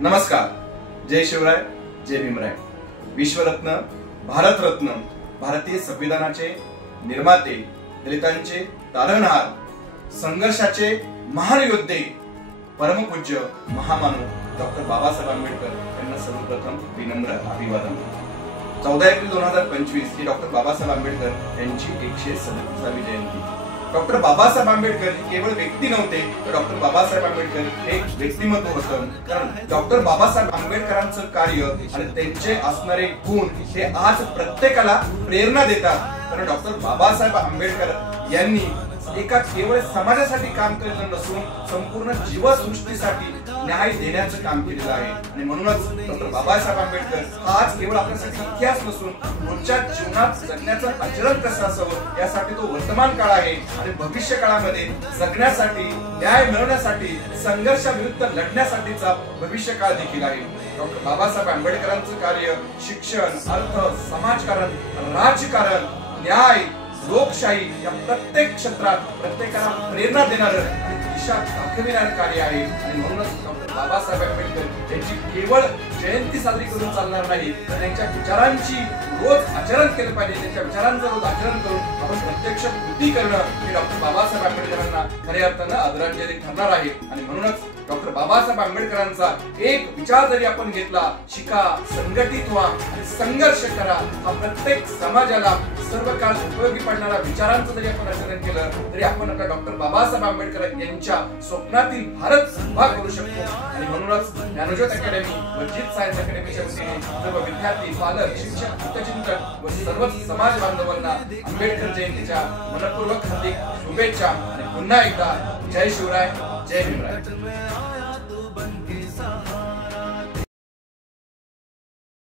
नमस्कार. जय शिवराय, जय भीमराय. विश्वरत्न, भारतरत्न, भारतीय संविधानाचे निर्माते, दलितांचे तारणहार, संघर्षाचे महान योद्धे, परमपूज्य महामानव डॉक्टर बाबासाहेब आंबेडकर यांना सर्वप्रथम विनम्र अभिवादन. 14 एप्रिल 2025 ही डॉक्टर बाबासाहेब आंबेडकर यांची 137वी जयंती. डॉक्टर बाबासाहेब आंबेडकर ही केवळ व्यक्ती नव्हते, तर डॉक्टर बाबासाहेब आंबेडकर हे एक व्यक्तिमत्व होतं. कारण डॉक्टर बाबासाहेब आंबेडकरांचं कार्य आणि त्यांचे असणारे गुण हे आज प्रत्येकाला प्रेरणा देतात. कारण डॉक्टर बाबासाहेब आंबेडकर यांनी एका केवळ समाजासाठी काम केलेलं नसून संपूर्ण जीवसृष्टीसाठी न्याय देण्याचं काम केलेलं आहे. आणि म्हणूनच डॉक्टर बाबासाहेब आंबेडकर आज केवळ आपल्यासाठी इतिहास नसून रोजच्या जीवनात जगण्याचं आचरण कसं असावं यासाठी तो वर्तमान काळ आहे. आणि भविष्य काळामध्ये जगण्यासाठी, न्याय मिळवण्यासाठी, संघर्षाविरुद्ध लढण्यासाठीचा भविष्य काळ देखील आहे. डॉक्टर बाबासाहेब आंबेडकरांचं कार्य शिक्षण, अर्थ, समाजकारण, राजकारण, न्याय, लोकशाही या प्रत्येक क्षेत्रात प्रत्येकाला प्रेरणा देणारं आणि दिशा दाखविणारं कार्य आहे. आणि म्हणूनच डॉक्टर बाबासाहेब आंबेडकर यांची केवळ जयंती साजरी करून चालणार नाही, तर त्यांच्या विचारांची रोज आचरण केलं पाहिजे. त्यांच्या विचारांचं रोज आचरण करून आपण प्रत्यक्ष कृती करणं हे डॉक्टर बाबासाहेब आंबेडकरांना खऱ्या अर्थानं आदरांजली ठरणार आहे. आणि म्हणूनच डॉक्टर बाबासाहेब आंबेडकरांचा एक विचार जरी आपण घेतला, शिका, संघटित व्हा आणि संघर्ष करा, हा प्रत्येक समाजाला सर्व काळ उपयोगी पडणारा विचारांचं जरी आपण आचरण केलं तरी आपण आपल्या डॉक्टर बाबासाहेब आंबेडकर यांच्या स्वप्नातील भारत उभा करू शकतो. आणि म्हणूनच ज्ञानज्योत अकॅडमी व जीत सायन्स अकॅडमीच्या वतीने सर्व विद्यार्थी, पालक, शिक्षक, हितचिंतक व सर्वच समाज बांधवांना आंबेडकर जयंतीच्या मनपूर्वक हार्दिक शुभेच्छा. आणि पुन्हा एकदा जय शिवराय, जय भीमराय.